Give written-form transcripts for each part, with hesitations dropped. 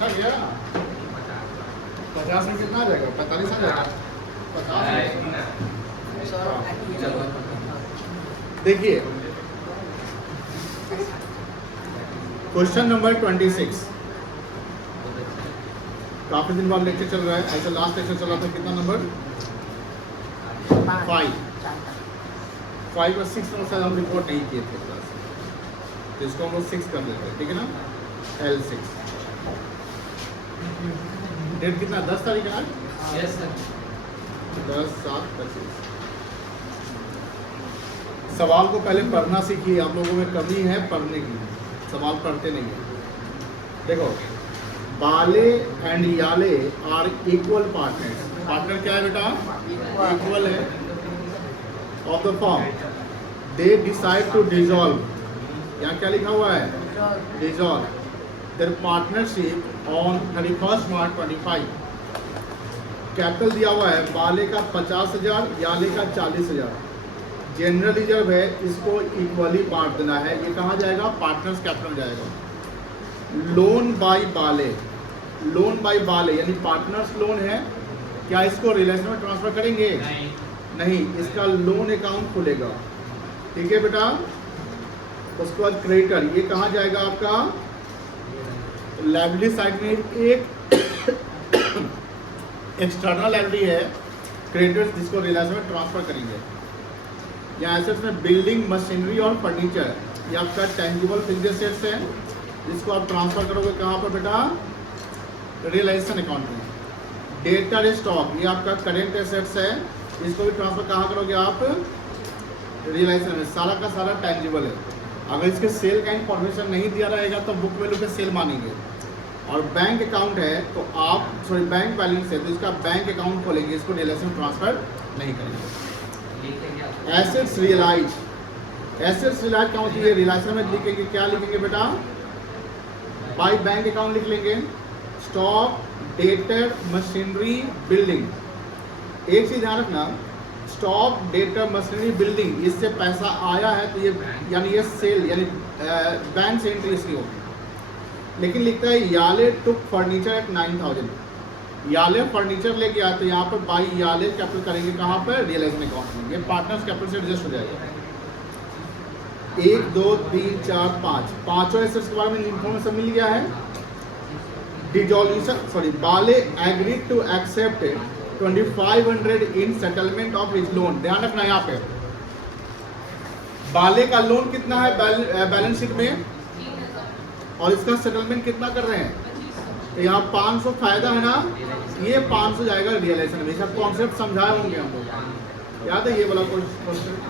अच्छा गया 50 में कितना आ जाएगा 45 आ जाएगा 50। देखिए क्वेश्चन नंबर 26। काफी दिन बाद लेक्चर चल रहा है, ऐसा लास्ट लेक्चर चला था कितना नंबर 5 और 6 में शायद हम रिपोर्ट नहीं किए थे क्लास, तो इसको हम लोग 6 कर लेते हैं, ठीक है ना। L6 डेट कितना 10 तारीख है ना। Yes sir. 10/7/25। सवाल को पहले पढ़ना सीखिए, आप लोगों में कमी है पढ़ने की, सवाल पढ़ते नहीं है। देखो Bale and Yale are equal partners. Partner क्या है बेटा, इक्वल है of the form. They decide to dissolve, यहाँ क्या लिखा हुआ है, dissolve their partnership on 31 March 25। Capital दिया हुआ है, बाले का 50,000, याले का 40,000। जनरल रिजर्व है, इसको इक्वली बांट देना है। ये कहाँ जाएगा, पार्टनर्स कैपिटल जाएगा। लोन बाय बाले, लोन बाय बाले यानी पार्टनर्स लोन है, क्या इसको रिलेशन में ट्रांसफर करेंगे, नहीं, इसका लोन अकाउंट खुलेगा, ठीक है बेटा। उसके बाद क्रेडिटर, ये कहाँ जाएगा आपका, लायबिलिटी साइड में एक एक्सटर्नल लायबिलिटी है क्रेडिटर्स, जिसको रिलेशन में ट्रांसफर करेंगे। यहाँ एसेट्स में बिल्डिंग, मशीनरी और फर्नीचर, ये आपका टेंजिबल फिक्स्ड एसेट्स है, जिसको आप ट्रांसफर करोगे कहाँ पर बेटा, रियलाइजेशन अकाउंट में। डेटर स्टॉक, ये आपका करेंट एसेट्स है, इसको भी ट्रांसफर कहाँ करोगे आप, रियलाइजेशन में। सारा का सारा टेंजिबल है, अगर इसके सेल का इंफॉर्मेशन नहीं दिया रहेगा तो बुक वैल्यू पे सेल मानेंगे। और बैंक अकाउंट है तो आप बैंक बैलेंस है तो इसका बैंक अकाउंट खोलेंगे, इसको रियलाइजेशन ट्रांसफर नहीं करेंगे। एसेट्स रियलाइज, एसेट्स रियलाइज क्या होती है, रियलाइजेशन में लिखेंगे, क्या लिखेंगे बेटा, बाय बैंक अकाउंट लिख लेंगे। Stock, debtor, machinery, building. एक चीज ध्यान रखना, स्टॉक, डेटर, मशीनरी, बिल्डिंग, इससे पैसा आया है तो ये यानी ये सेल यानी बैंक से एंट्री इसकी होगी। लेकिन लिखता है याले टुक फर्नीचर एट 9,000, याले फर्नीचर लेके आते हैं, यहाँ पर बाई याले कैपिटल करेंगे कहाँ पर, रियलाइजेशन अकाउंट में। ये पार्टनर्स कैपिटल से एडजस्ट हो जाएगा। 1 2 3 4 5 पांचों एसेट्स के बारे में इंफॉर्मेशन मिल गया है। Dissolution Bale agreed to accept 2500 in settlement of his loan. ध्यान रखना यहाँ पे बाले का लोन कितना है बैलेंस शीट में, और इसका सेटलमेंट कितना कर रहे हैं, तो यहाँ 500 फायदा है ना, ये 500 जाएगा रियलाइजेशन में। सब कॉन्सेप्ट समझाए होंगे हम लोग, याद है ये वाला कॉन्सेप्ट,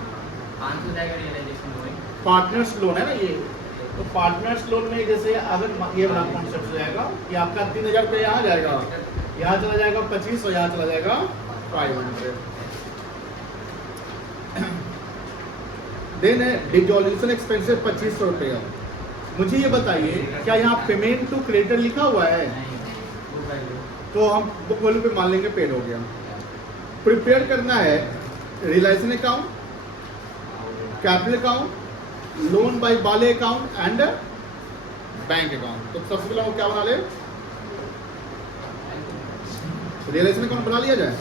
500 जाएगा रियलाइजेशन में। पार्टनर्स लोन है ना ये, तो पार्टनर्स लोन में जैसे अगर ये वाला कॉन्सेप्ट हो जाएगा कि आपका 3,000 रुपये यहाँ जाएगा, यहाँ चला जाएगा 25 और यहाँ चला जाएगा 500। देन है डिसॉल्यूशन एक्सपेंसेस 2500 रुपये। मुझे ये बताइए क्या यहाँ पेमेंट टू क्रेडिटर लिखा हुआ है, तो हम बुक वैल्यू पे मान लेंगे पेड हो गया। प्रिपेयर करना है realisation account, capital account, loan by Bale account and bank account. तो सबसे पहले हम क्या बना ले, रियलाइजेशन अकाउंट बना लिया जाए।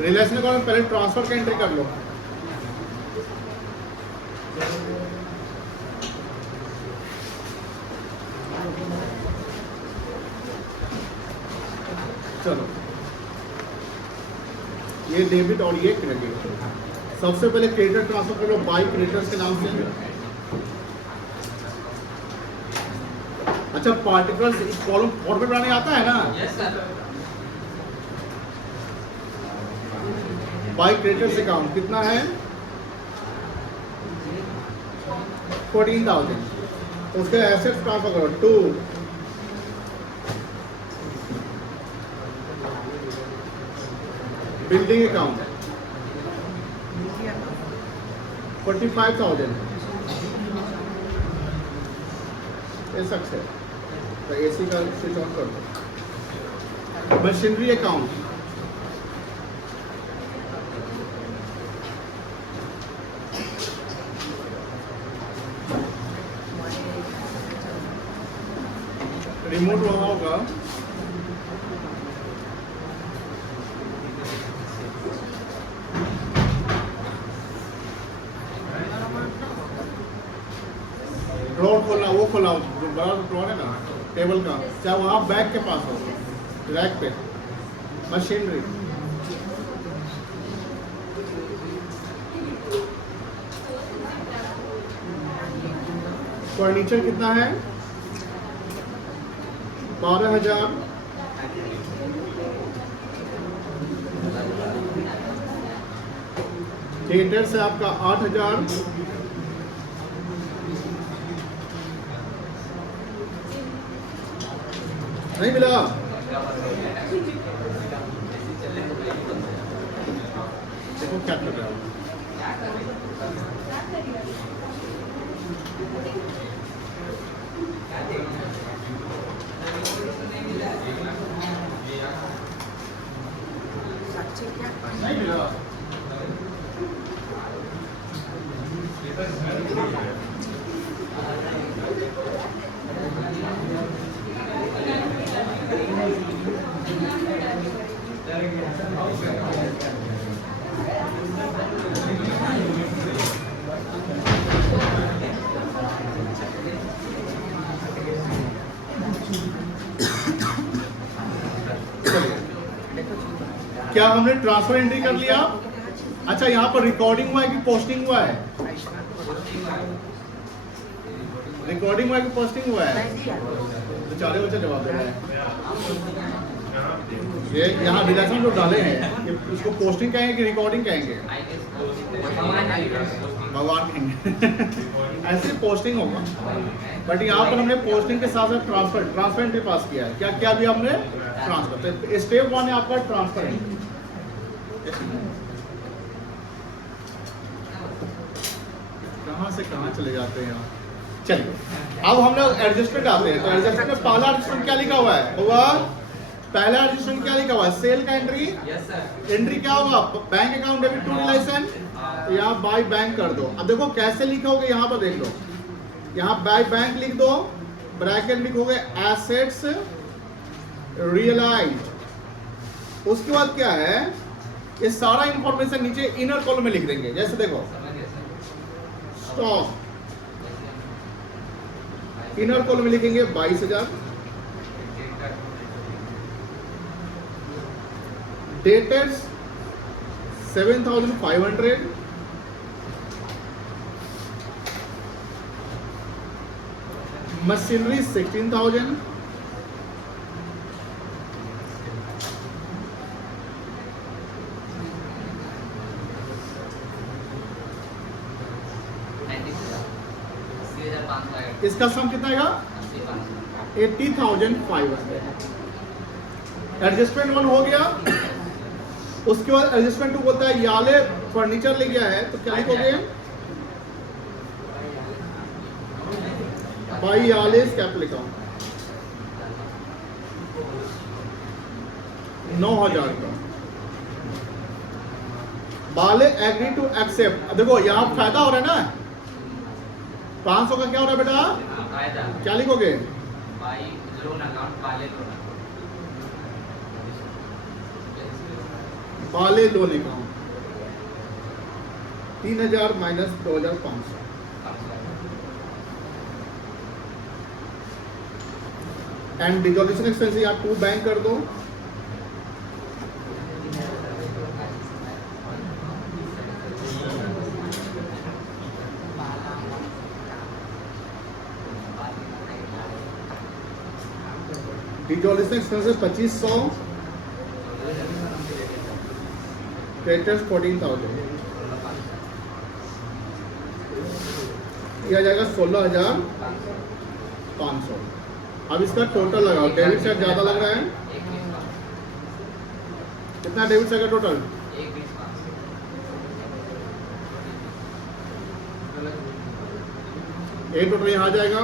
रियलाइजेशन अकाउंट में पहले ट्रांसफर का एंट्री कर लो। चलो ये डेबिट और ये क्रेडिट। सबसे पहले क्रेडिटर ट्रांसफर कर लो बाई क्रेडिटर्स के नाम से। अच्छा पार्टिकुलर्स इस कॉलम फॉर्मेट बनाने आता है ना, yes sir. By creditors account कितना है 14,000, तो उसके एसेट्स ट्रांसफर करो 2 बिल्डिंग अकाउंट 45,000 ऐसा है, तो एसी का स्विच ऑन कर दो। मशीनरी अकाउंट 5,000 रिमोट वहाँ होगा। ड्रॉर खोलना, वो खोलना, जो बड़ा ड्रॉर है ना टेबल का, चाहे वहाँ बैग के पास हो, रैक पे, मशीनरी। फर्नीचर कितना है? 12,000। थिएटर से आपका 8,000। नहीं मिला? देखो क्या कर रहा है। नहीं मिला? क्या हमने ट्रांसफर एंट्री कर लिया? अच्छा, यहाँ पर रिकॉर्डिंग हुआ है कि पोस्टिंग हुआ है? रिकॉर्डिंग हुआ है कि पोस्टिंग हुआ है? तो चारे बच्चे जवाब दे रहे हैं। ये यहाँ रिलेशन जो डाले हैं, ये इसको पोस्टिंग कहेंगे कि रिकॉर्डिंग कहेंगे? भगवान कहेंगे। ऐसे पोस्टिंग होगा, बट यहाँ पर हमने पोस्टिंग के साथ साथ ट्रांसफर एंट्री पास किया है। क्या क्या भी हमने ट्रांसफर। तो स्टेप 1 है आपका ट्रांसफर एंट्री। कहाँ से कहाँ चले जाते हैं आप। चलिए, अब हम लोग एडजस्टमेंट आते हैं। तो एडजस्टमेंट में पहला एडजस्टमेंट क्या लिखा हुआ है? पहला एडजस्टमेंट क्या लिखा हुआ है? सेल का एंट्री। एंट्री क्या होगा? Bank account debit to relation. तो यहाँ बाय बैंक कर दो। अब देखो कैसे लिखोगे, यहाँ पर देख लो। यहाँ बाय बैंक लिख दो, ब्रैकेट लिखोगे एसेट्स रियलाइज्ड। उसके बाद क्या है, ये सारा इंफॉर्मेशन नीचे इनर कॉलम में लिख देंगे। जैसे देखो स्टॉक, इनर कॉलम में लिखेंगे 22,000। डेटर्स 7,500। मशीनरी 16,000। इसका सम कितना आएगा? 80,500। एडजस्टमेंट 1 हो गया। उसके बाद एडजस्टमेंट 2 बोलता है याले फर्नीचर ले गया है, तो क्या लिखोगे? बाई याले कैपिटल अकाउंट 9,000 का। बाले एग्री टू एक्सेप्ट। देखो यहाँ फायदा हो रहा है ना, 500 का क्या हो रहा है बेटा? क्या लिखोगे? बाले loan account 3,000 minus 2,500। And dissolution expense यहाँ 2 बैंक कर दो। Dissolution expense 2,500। क्रेडिटर्स 14,000। यह जाएगा 16,500। अब इसका टोटल लगाओ। डेबिट साइड ज्यादा लग रहा है। कितना डेबिट साइड का टोटल? एक टोटल यहाँ आ जाएगा।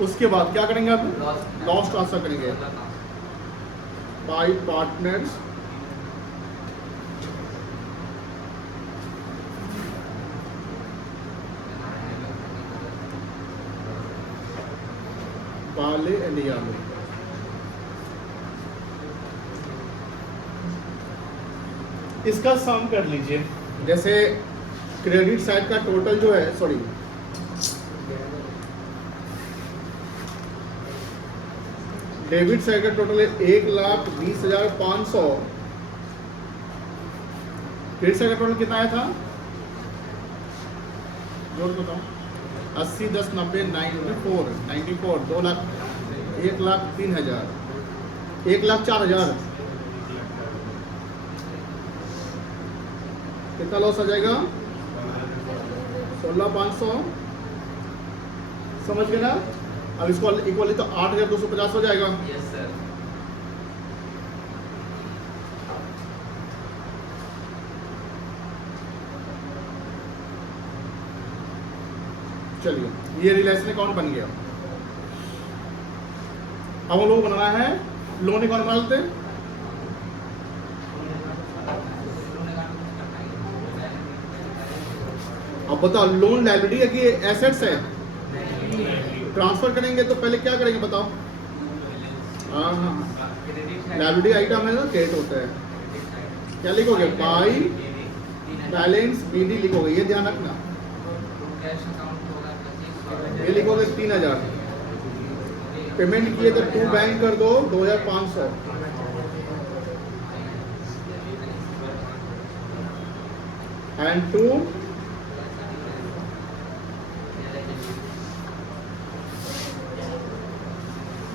उसके बाद क्या करेंगे? आप लॉस ट्रांसफर करेंगे bye partners. Yale and Yale. इसका सम कर लीजिए। जैसे क्रेडिट साइड का टोटल जो है, सॉरी डेबिट साइड का टोटल है 1,20,500। क्रेडिट साइड का टोटल कितना आया था, जोड़ बताओ, 80 10 90 94 2 लाख 1,03,000 1,04,000। कितना लॉस आ जाएगा, 16,500। समझ गए ना। अब इसको इक्वली तो 8,250 हो जाएगा। Yes sir. चलिए, ये रिलेशन अकाउंट बन गया। अब हम लोग बनाना है लोन अकाउंट बना लेते हैं। अब बताओ, लोन लायबिलिटी है कि एसेट्स है। ट्रांसफर करेंगे तो पहले क्या करेंगे बताओ। हाँ, लायबिलिटी आइटम है ना, क्रेडिट होता है। क्या लिखोगे, बाई बैलेंस बीडी लिखोगे, ये ध्यान रखना। ये लिखोगे 3,000। पेमेंट किए तो टू बैंक कर दो 2,500। एंड टू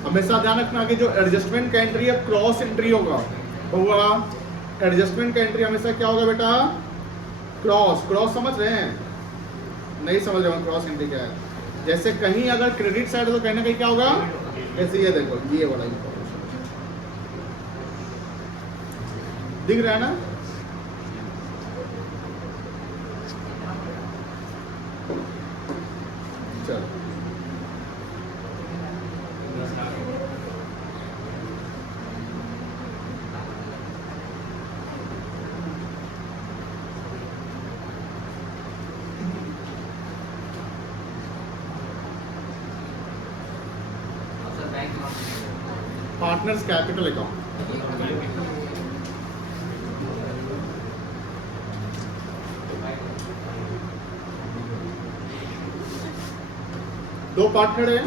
हमेशा ध्यान रखना कि जो एडजस्टमेंट का एंट्री है क्रॉस एंट्री होगा। हुआ एडजस्टमेंट का एंट्री हमेशा क्या होगा बेटा, क्रॉस समझ रहे हैं, नहीं समझ रहे हो क्रॉस एंट्री क्या है। जैसे कहीं अगर क्रेडिट साइड है तो कहीं ना कहीं क्या होगा, जैसे ये देखो ये वाला दिख रहा है ना। चलो पार्टनर्स कैपिटल अकाउंट। दो पार्टनर हैं,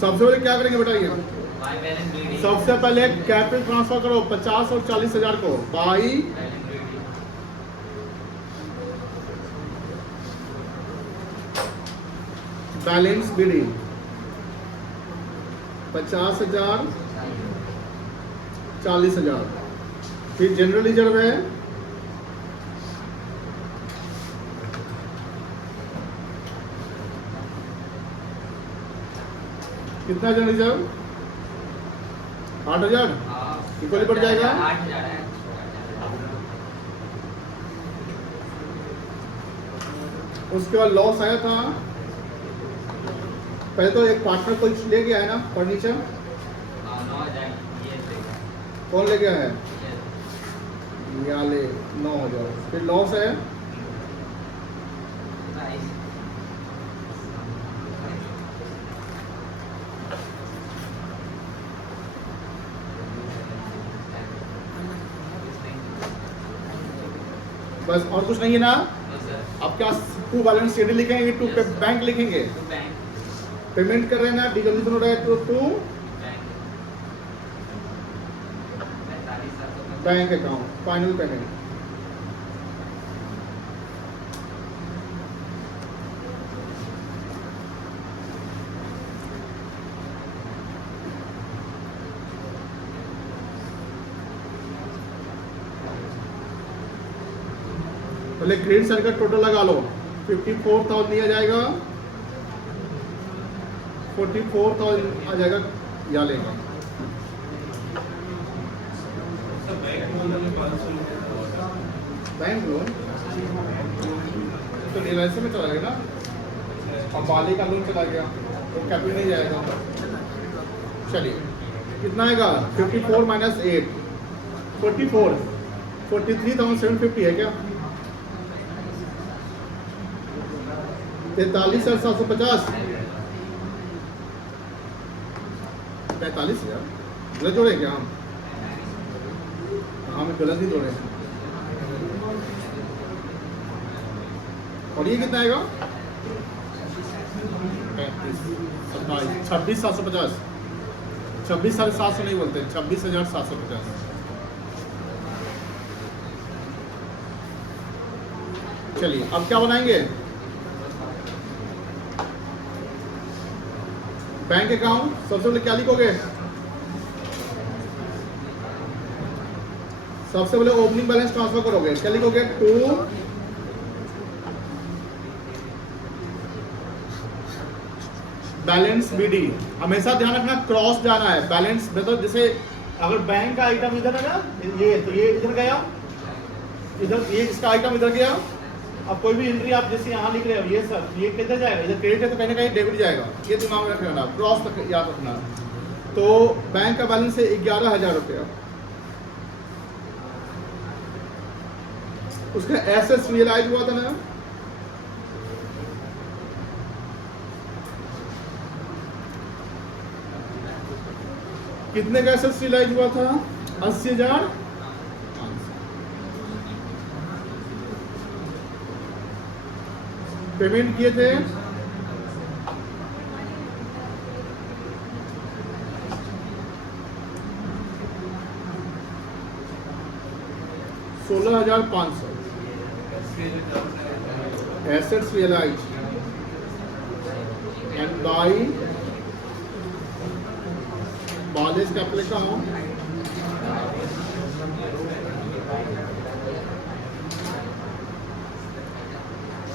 सबसे पहले क्या करेंगे बताइए। सबसे पहले कैपिटल ट्रांसफर करो 50 और 40,000 को बाई बैलेंस बीडी 50,000 40,000। फिर जनरल रिजर्व है कितना, जनरल रिजर्व 8,000 इक्वली पड़ जाएगा। 8,000 है। उसके बाद लॉस आया था, पहले तो एक पार्टनर को ले गया है ना फर्नीचर, 9,000 ये देगा। कौन ले गया है, या ले 9,000। फिर लॉस है बस, और कुछ नहीं है ना। अब क्या टू बैलेंस शीट लिखेंगे, टू बैंक लिखेंगे, पेमेंट कर रहे हैं ना, डिपॉजिट हो रहा है तो to bank account final payment. पहले क्रेडिट साइड का टोटल लगा लो, 54,000 दिया जाएगा। 44,000 आ जाएगा या लेगा। बैंक लोन तो रिलायंस में चला गया ना, और बाली का लोन चला गया तो कैपिटल नहीं जाएगा। चलिए कितना आएगा 54 माइनस 8 44 43,750 है क्या? 43,750 45,000 गलत जोड़े क्या हम? हाँ, गलत ही जोड़े हैं। और ये कितना आएगा 26,750 26,750 नहीं बोलते, 26,750। चलिए अब क्या बनाएंगे? बैंक अकाउंट सबसे पहले क्या लिखोगे? सबसे पहले ओपनिंग बैलेंस ट्रांसफर करोगे, क्या लिखोगे? To balance BD. हमेशा ध्यान रखना क्रॉस जाना है। बैलेंस मतलब जैसे अगर बैंक का आइटम इधर है ना, ये तो ये इधर गया, इधर ये इसका आइटम इधर गया। अब कोई भी एंट्री आप जैसे यहाँ लिख रहे हो, ये सर ये किधर जाएगा? इधर क्रेडिट है तो कहीं ना कहीं डेबिट जाएगा, ये दिमाग में रखना, क्रॉस तक याद रखना। तो बैंक का बैलेंस है 11,000 रुपया। उसका एसेट्स रियलाइज हुआ था ना, कितने का एसेट्स रियलाइज हुआ था? 80,000। पेमेंट किए थे 16,500। Assets realise and by balance capital account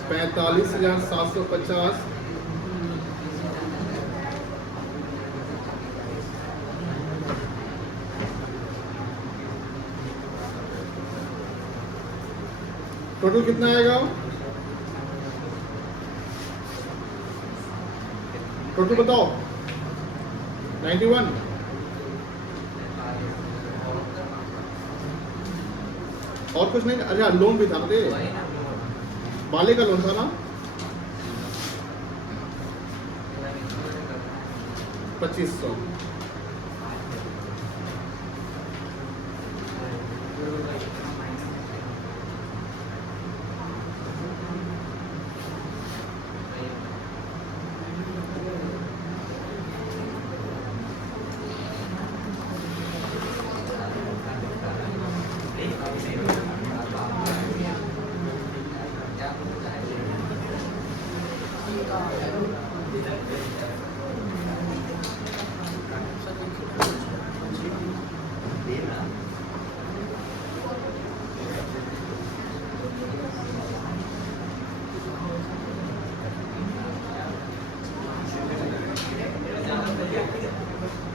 45,750। Total कितना आएगा? टोटल बताओ। 91। और कुछ नहीं? अच्छा लोन भी था मुझे, बाले का लोन था ना 2500।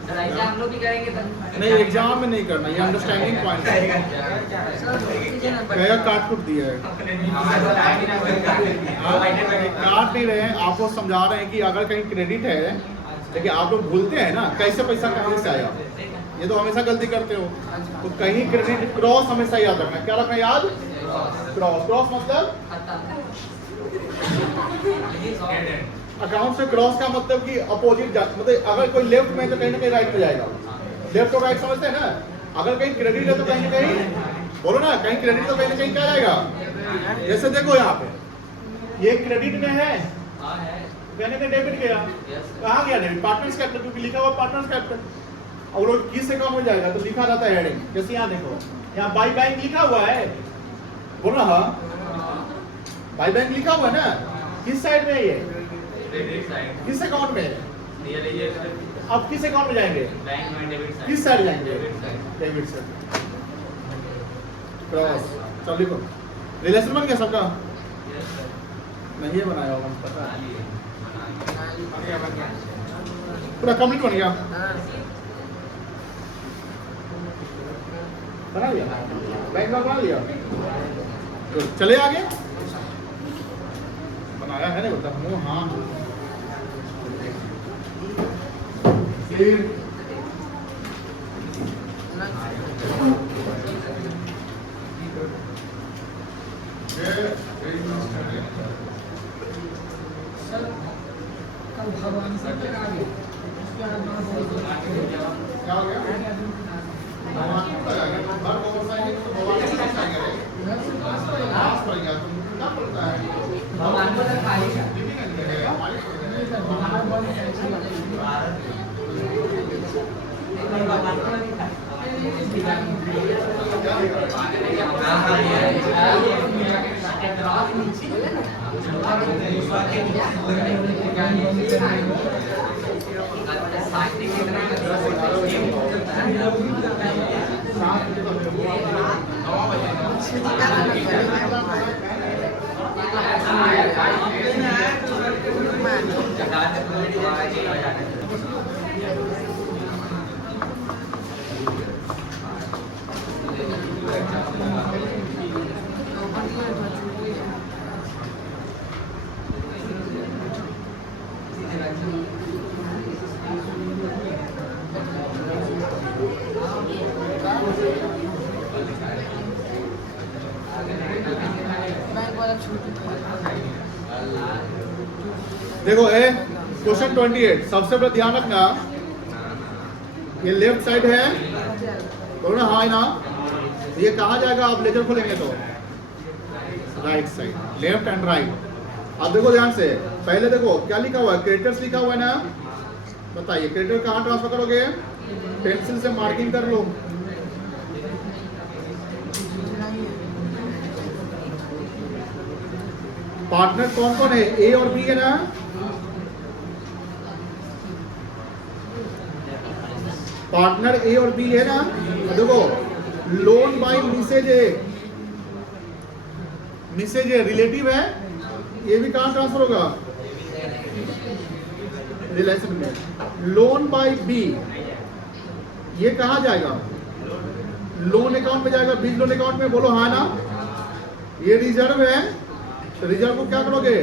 सर ऐसे हम लोग भी करेंगे तो नहीं, एग्जाम में नहीं करना, ये अंडरस्टैंडिंग पॉइंट है। कहेगा काट कुट दिया है, काट नहीं रहे हैं, आपको समझा रहे हैं कि अगर कहीं क्रेडिट है, लेकिन आप लोग भूलते हैं ना कैसे पैसा कहाँ से आया, ये तो हमेशा गलती करते हो। तो कहीं क्रेडिट क्रॉस हमेशा याद रखना। क्या रखना याद? क्रॉस। क्रॉस मतलब अकाउंट से क्रॉस का मतलब कि अपोजिट, मतलब अगर कोई लेफ्ट में तो कहीं ना कहीं राइट में जाएगा। लेफ्ट और राइट समझते हैं ना? अगर कहीं क्रेडिट है तो कहीं ना कहीं, बोलो ना, कहीं क्रेडिट तो कहीं ना कहीं क्या जाएगा? जैसे देखो यहाँ पे ये क्रेडिट में है, कहने का डेबिट गया, कहाँ गया डेबिट? पार्टनर्स कैपिटल, क्योंकि लिखा हुआ पार्टनर्स कैपिटल। और वो किस अकाउंट में जाएगा तो लिखा रहता है हेडिंग, जैसे यहाँ देखो, यहाँ बाई बैंक लिखा हुआ है, बोलो हाँ, बाई बैंक लिखा हुआ है ना, किस साइड में है ये? किस अकाउंट में है? अब किस अकाउंट में जाएंगे? बैंक में डेबिट साइड। किस साइड जाएंगे? Debit side. क्रॉस। चलो लिखो। रिलेशन बन गया सबका? नहीं है बनाया होगा, पता है। पूरा कंप्लीट बन गया, बना लिया, बैंक का बना लिया। तो चले आगे, बनाया है ना बता मुँह हाँ क्या हो गया? भगवान को तो खाली का देखो ए क्वेश्चन 28 सबसे पहले ध्यान रखना, ये लेफ्ट साइड है बोलो ना, हाँ ना, ये कहाँ जाएगा आप लेजर खोलेंगे तो right side, left and right. अब देखो ध्यान से, पहले देखो क्या लिखा हुआ है, क्रेडिटर्स लिखा हुआ है ना, बताइए क्रेडिटर कहाँ ट्रांसफर करोगे, पेंसिल से मार्किंग कर लो। पार्टनर कौन कौन है, ए और बी है ना, पार्टनर ए और बी है ना। देखो loan by Mrs A relative है, ये भी कहां ट्रांसफर होगा, रिलेशन में। लोन बाय बी ये कहां जाएगा, लोन अकाउंट में जाएगा, बिल लोन अकाउंट में, बोलो हाँ ना। ये रिजर्व है, तो रिजर्व को क्या करोगे,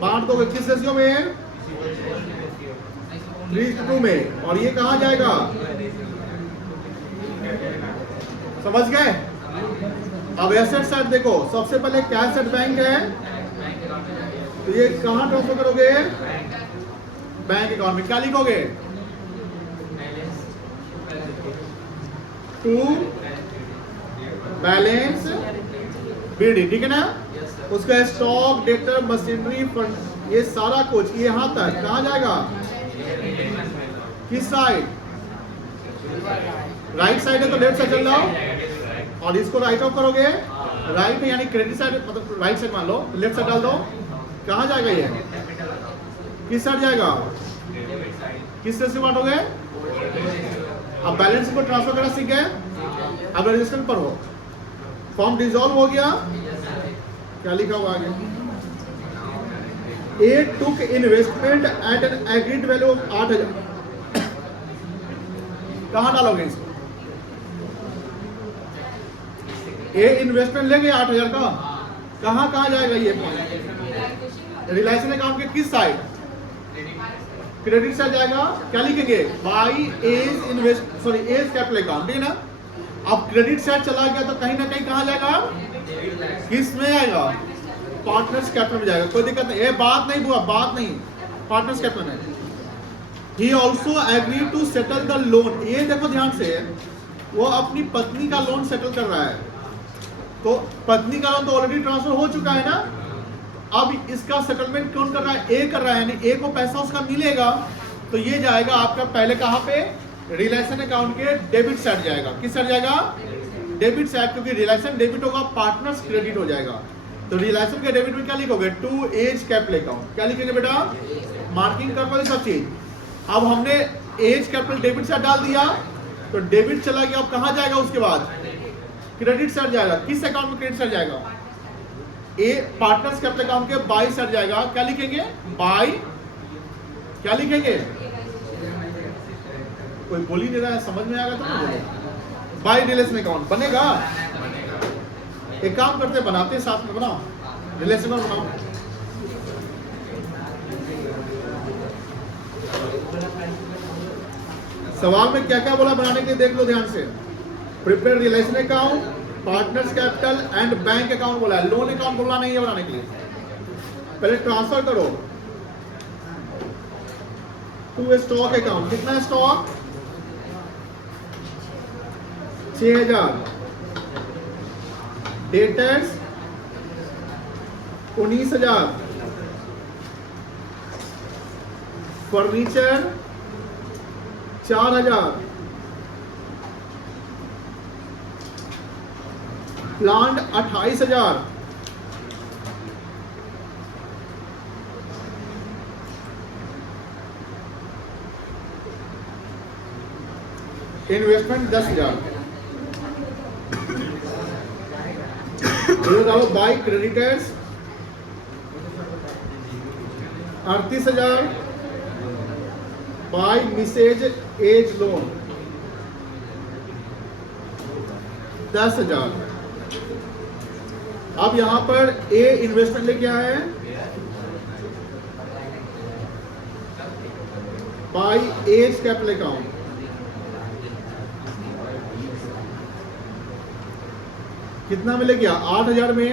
बांट दोगे, किस रेशियो में, 3:2 में। और ये कहां जाएगा, समझ गए। अब एसेट साइड देखो, सबसे पहले कैश एट बैंक है, तो ये कहां ट्रांसफर करोगे, बैंक अकाउंट में। क्या लिखोगे, टू बैलेंस बीडी, ठीक है ना। उसका स्टॉक, डेटर, मशीनरी, फंड, ये सारा कुछ ये यहां तक कहां जाएगा, किस साइड, राइट साइड है तो लेफ्ट साइड चल जाओ, और इसको राइट ऑफ करोगे, राइट में यानी क्रेडिट साइड, मतलब राइट साइड मान लो, लेफ्ट साइड डाल दो, कहां जाएगा ये, किस साइड जाएगा, किस तरह से बांटोगे। अब बैलेंस को ट्रांसफर करना सीख गए, अब रजिस्टर पर हो, फॉर्म डिसॉल्व हो गया, क्या लिखा हुआ आगे, A took investment at an agreed value of 8,000, कहां डालोगे इसको, ए इन्वेस्टमेंट लेंगे 8,000 का, कहां कहां जाएगा ये पॉइंट, रिलायंस अकाउंट के किस साइड, क्रेडिट साइड जाएगा। क्या लिखेंगे, by A's invest, sorry A's capital account, ठीक है ना। अब क्रेडिट साइड चला गया तो कहीं ना कहीं कहां जाएगा, किस में आएगा, पार्टनर्स कैपिटल में जाएगा, कोई दिक्कत नहीं, ये बात नहीं बुआ, बात नहीं, पार्टनर्स कैपिटल में। He also agree to settle the loan, ये देखो ध्यान से, वो अपनी पत्नी का लोन सेटल कर रहा है, तो पत्नी का लोन तो ऑलरेडी ट्रांसफर हो चुका है ना, अब इसका सेटलमेंट कौन कर रहा है, ए कर रहा है, यानी ए को पैसा उसका मिलेगा, तो ये जाएगा आपका पहले कहां पे, रिलेशन अकाउंट के डेबिट साइड जाएगा, किस साइड जाएगा, डेबिट साइड, क्योंकि रिलेशन डेबिट होगा, पार्टनर्स क्रेडिट हो जाएगा। तो रिलेशन के डेबिट में क्या लिखोगे, टू एज कैपिटल अकाउंट, क्या लिखेंगे बेटा, मार्किंग कर लो सब चीज। अब हमने एज कैपिटल डेबिट साइड डाल दिया, तो डेबिट चला गया, अब कहां जाएगा, उसके बाद क्रेडिट साइड जाएगा, किस अकाउंट में क्रेडिट साइड जाएगा, ए पार्टनर्स कैपिटल अकाउंट के बाई साइड जाएगा, क्या लिखेंगे, बाई, क्या लिखेंगे, कोई बोल ही नहीं रहा है, समझ में आएगा तो ना बोलो। बाय रिलेशन अकाउंट बनेगा, एक काम करते बनाते साथ में, बनाओ रिलेशन अकाउंट बनाओ। सवाल में क्या क्या बोला बनाने के लिए देख लो ध्यान से। Prepare realisation account, partners capital and bank account बोला है, लोन अकाउंट बोला नहीं है बनाने के लिए। पहले ट्रांसफर करो टू स्टॉक अकाउंट। कितना है stock? 6000। Debtors 19000। Furniture 4000। Plant 28000। Investment 10,000। By creditors 38,000। By Mrs A's loan 10,000। अब यहां पर ए इन्वेस्टमेंट लेके आया है, बाई एज कैपिटल अकाउंट कितना मिले गया? 8,000 में,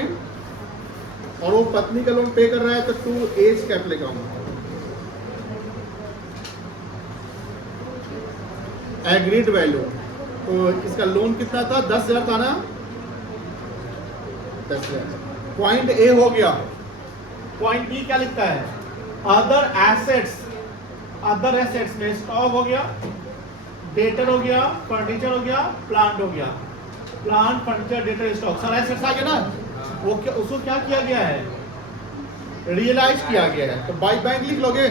और वो पत्नी का लोन पे कर रहा है तो to A's capital account. Agreed value, तो इसका लोन कितना था? 10,000 था ना, 10,000। पॉइंट ए हो गया। पॉइंट बी क्या लिखता है? Other assets. अदर एसेट्स में स्टॉक हो गया, डेटर हो गया, फर्नीचर हो गया, प्लांट हो गया। प्लांट, फर्नीचर, डेटर, स्टॉक सारा एसेट्स आ गया ना। वो क्या, उसको क्या किया गया है? रियलाइज किया गया है। तो बाय बैंक लिख लोगे।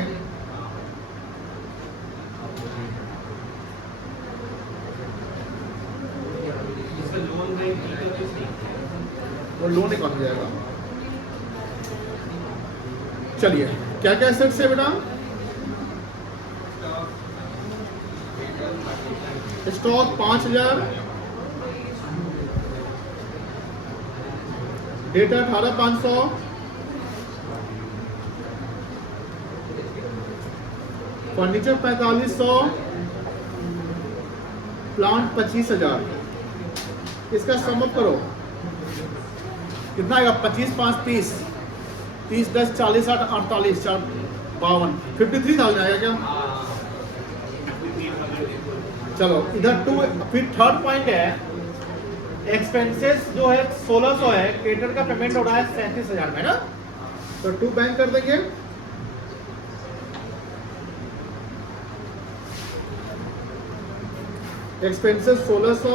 वो लोन अकाउंट में जाएगा। चलिए क्या क्या एसेट्स है बेटा? Stock 5,000, data 18,500, furniture 4500, plant 25,000। इसका सम अप करो कितना आएगा? 25 5 30, 30 10 40 60 48 4 52, 53,000 आएगा क्या? चलो इधर टू। फिर थर्ड पॉइंट है, एक्सपेंसेस जो है 1600 है, क्रेडिटर का पेमेंट हो रहा है 37,000 में ना, तो टू बैंक कर देंगे। Expenses 1600,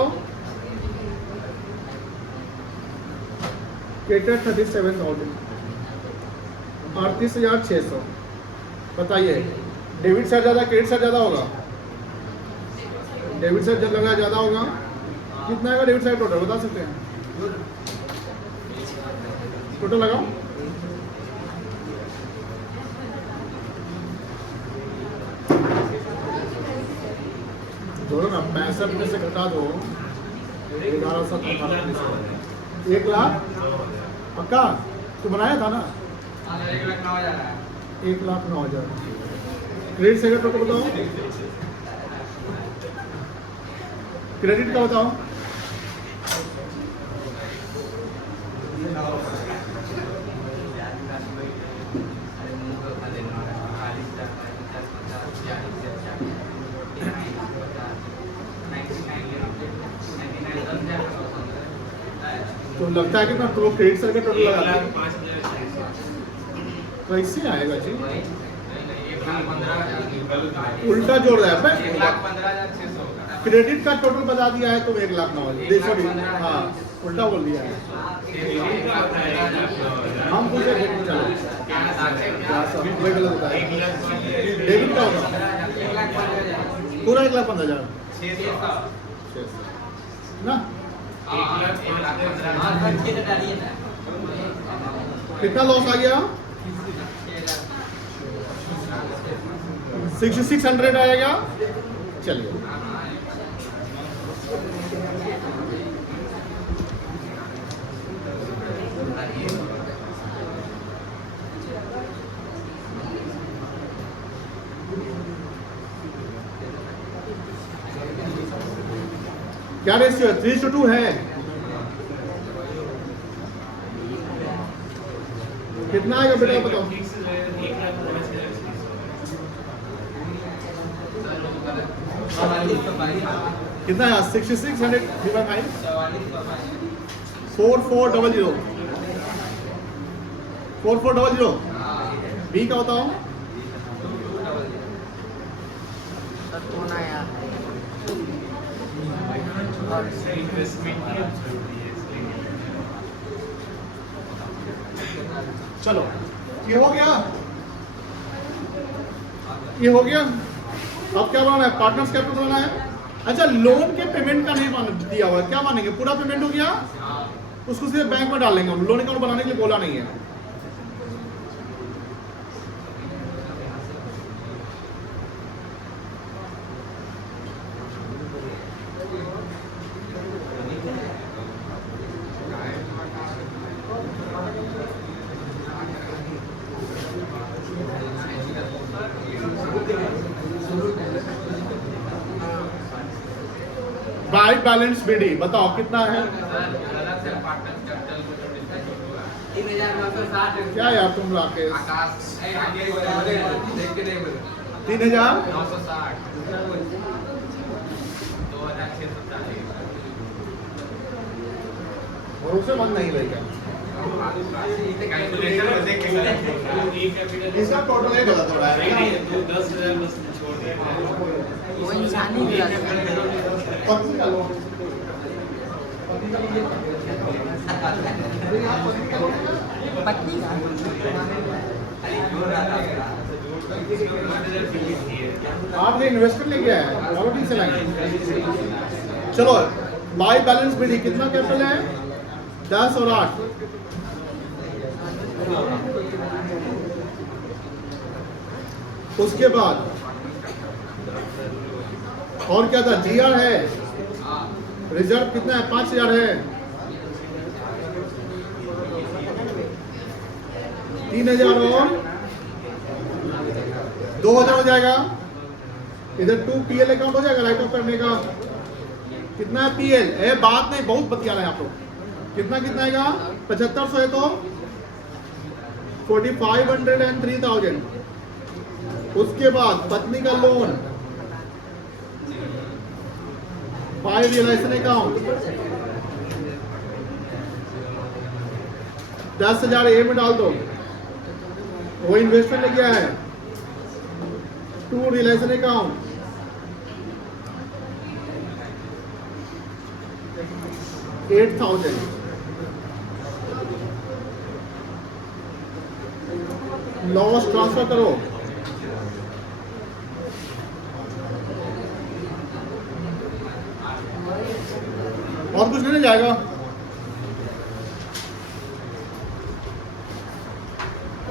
creditor 37,000, 38,600। बताइए डेबिट साइड ज्यादा क्रेडिट साइड ज्यादा होगा? डेबिट साइड ज्यादा होगा। कितना आएगा डेबिट साइड टोटल बता सकते हैं? टोटल लगाओ। जोड़ो ना, 65 में से घटा दो 11,700। 1 लाख पक्का? तो बनाया था ना? 1,09,000। क्रेडिट साइड टोटल बताओ, क्रेडिट का बताओ। तो लगता है कि मैं टोटल क्रेडिट साइड का टोटल लगा कैसे आएगा जी? उल्टा जोड़ रहा है। 1,15,600 क्रेडिट का टोटल बता दिया है तो 1,09,000। सॉरी हाँ उल्टा बोल दिया है। हम पूछे गलत बताया। डेबिट का होगा पूरा 1,15,000 ना। कितना लॉस आ गया? 6,600 आएगा। चलिए क्या रेशियो है? 3:2 है। कितना आएगा बेटा बताओ? कितना है? 6600 डिवाइड बाय 4400 4400 बी का बताओ? चलो ये हो गया, ये हो गया। अब क्या बनाना है? पार्टनर्स कैपिटल बनाना है। अच्छा, लोन के पेमेंट का नहीं दिया हुआ है, क्या मानेंगे? पूरा पेमेंट हो गया, उसको सीधे बैंक में डाल लेंगे हम। लोन अकाउंट बनाने के लिए बोला नहीं है। बाय बैलेंस बीडी बताओ कितना है? 3,960 क्या यार तुम लाके 3,000 भरोसेमंद नहीं रहेगा। इसका टोटल है गलत हो रहा है। वो इंसान ही गलत है। पत्नी का लोन पत्नी का आपने इन्वेस्टमेंट लेके आया है, और ठीक चलाएंगे। चलो बाय बैलेंस बीडी कितना कैपिटल है? 10 और 8 उसके बाद और क्या था? जीआर है, रिजर्व कितना है? 5000 है, 3000 और 2000 हो जाएगा। इधर 2 पीएल अकाउंट हो जाएगा राइट ऑफ करने का। कितना है पीएल? बात नहीं, बहुत बतिया रहे हैं आप लोग। कितना कितना आएगा? 7500 है तो 4500 एंड 3000। उसके बाद पत्नी का लोन, 5 रियलाइजेशन अकाउंट, 10,000 ए में डाल दो, वो इन्वेस्टमेंट ले गया है। 2 रियलाइजेशन अकाउंट, 8,000। लॉस ट्रांसफर करो। और कुछ नहीं जाएगा,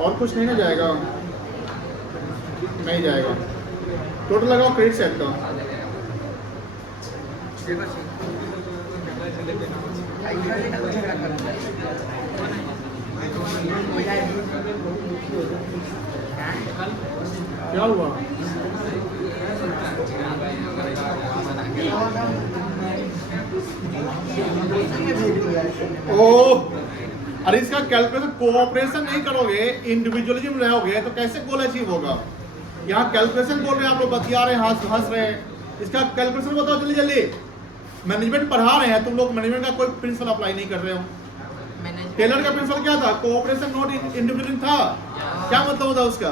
और कुछ नहीं ना जाएगा, नहीं जाएगा। टोटल लगाओ क्रेडिट सेट का। क्या हुआ? ओह, अरे इसका कैलकुलेशन कोऑपरेशन नहीं करोगे, इंडिविजुअलिज्म रहोगे तो कैसे गोल अचीव होगा? यहाँ कैलकुलेशन बोल रहे हैं आप लोग, बतिया रहे हैं, हंस रहे हैं। इसका कैलकुलेशन बताओ जल्दी जल्दी। मैनेजमेंट पढ़ा रहे हैं, तुम लोग मैनेजमेंट का कोई प्रिंसिपल अप्लाई नहीं कर रहे हो। टेलर का प्रिंसिपल क्या था? कोऑपरेशन नॉट इंडिविजुअलिज्म था। क्या मतलब होता उसका?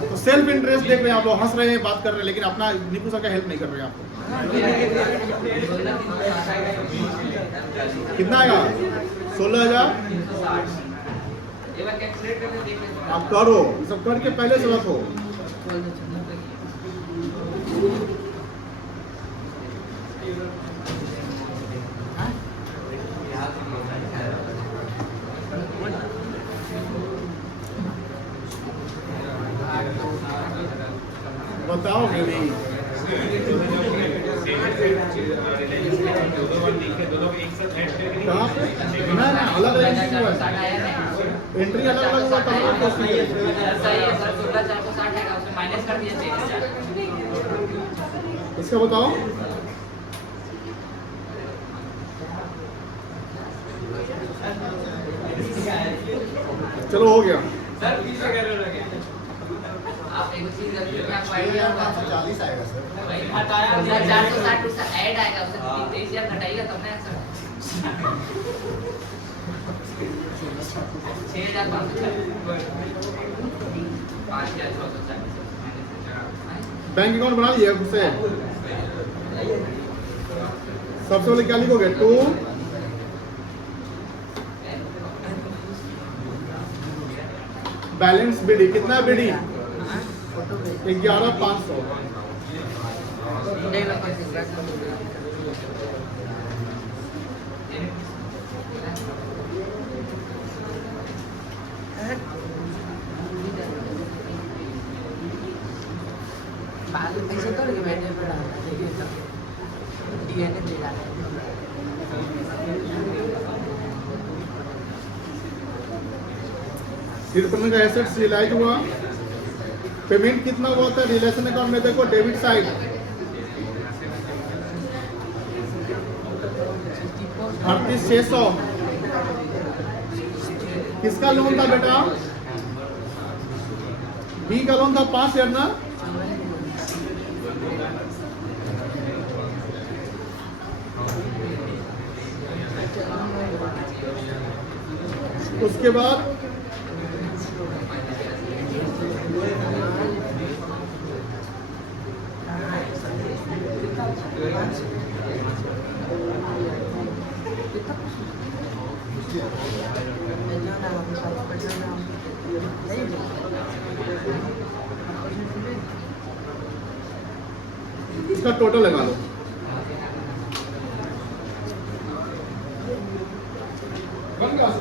तो सेल्फ इंटरेस्ट देख रहे हैं आप लोग, हंस रहे हैं, बात कर रहे हैं, लेकिन अपना निपु सर का हेल्प नहीं कर रहे हैं आप लोग। कितना आएगा? 16,000। आप करो, सब करके पहले से रखो। कहाँ पे ना ना अलग अलग क्यों है एंट्री अलग अलग हुआ तब आपको सही है सर 16,460 है उसमें माइनस कर दिया 23,000 इसका बताओ चलो हो गया सर आप एक चीज रखिए मैं आपको आइडिया होगा 40 आएगा सर वही हटाया 460 उसका ऐड आएगा उससे 23,000 घटाइएगा तब ना सर 6,540 बैंक अकाउंट बना लिया उससे सबसे पहले क्या लिखोगे 2 बैलेंस बीडी कितना है बीडी 11,500 ऐसे तो नहीं बैठे पड़ा देखिए तो डीएनए दे रहा है तिरपन का एसेट्स रियलाइज हुआ पेमेंट कितना हुआ था रिलेशन अकाउंट में देखो डेबिट साइड 38,600 किसका लोन था बेटा बी का लोन था 5,000 ना उसके बाद इसका टोटल लगा लो बन गया